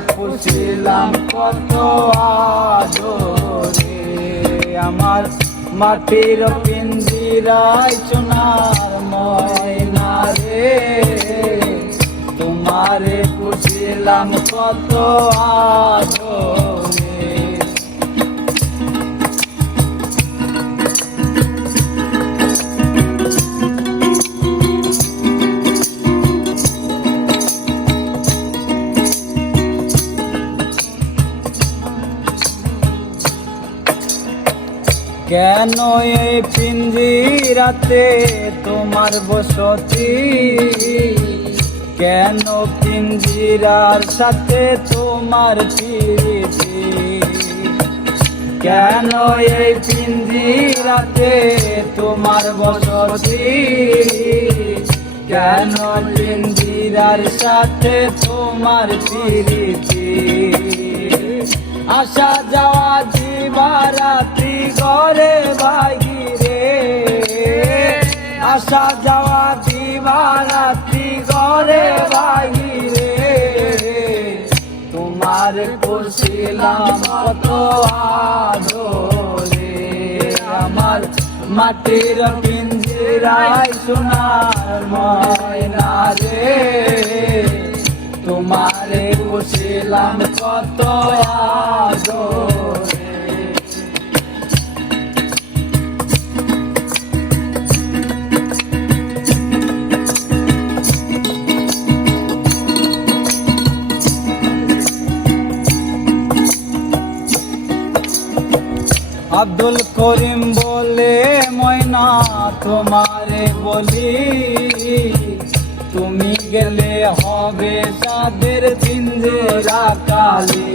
পুষিলাম কত আদরে। আমার মাটির পিঞ্জিরায় সোনার ময়না রে। তোমারে পুষিলাম কত আদরে। কেন এই পিঞ্জিরাতে তোমার বসতি? কেন পিঞ্জিরার সাথে তোমার প্রীতি? কেন এই পিঞ্জিরাতে তোমার বসতি? কেন পিঞ্জিরার সাথে তোমার প্রীতি? আসা যাওয়া দিবারাত্রি ঘরে বাইরে আসা যাওয়া দিবারাত্রি ঘরে বাইরে তোমার পুষিলাম কত আদরে। আমার মাটির পিঞ্জিরায় সোনার ময়না রে। তোমারে পুষিলাম কত আদরে। আব্দুল করিম বলে ময়না তোমারে বলি। তুমি গেলে হবে তাদের পিঞ্জেরা কালি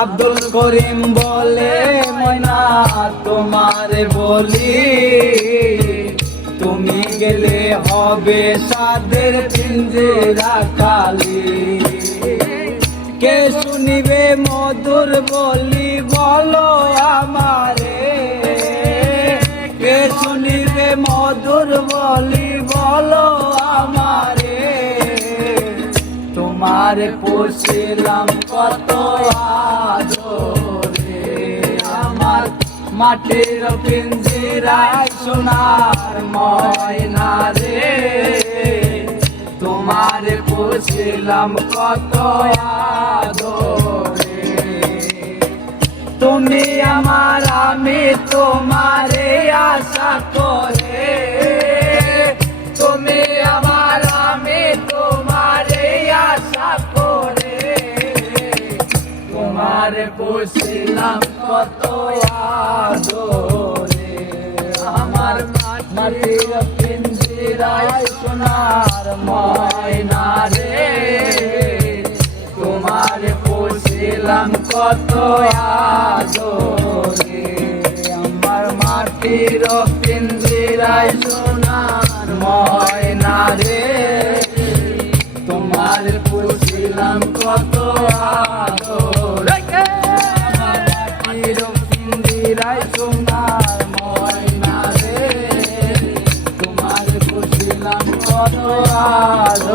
আব্দুল করিম বলে, ময়না, তোমার বলি, তুমি গেলে হবে সাদের পিঞ্জেরা কালি কে শুনিবে মধুর বলি, বলো আমারে। কে শুনিবে মধুর তোমার পুষিলাম কত আদরে। আমার মাটির পিঞ্জিরায় সোনার ময়না রে। তোমার পুষিলাম কত আদরে। তুমি আমার আমি তোমারে আশা করে। পুষিলাম কত আদরে। আমার মাটির পিঞ্জিরায় সোনার ময়না রে। তোমার পুষিলাম কত আদরে। আমার মাটির পিঞ্জিরায় সোনার ময়না রে। তোমার পুষিলাম কত আদরে তোমার পুষিলাম কত আদরে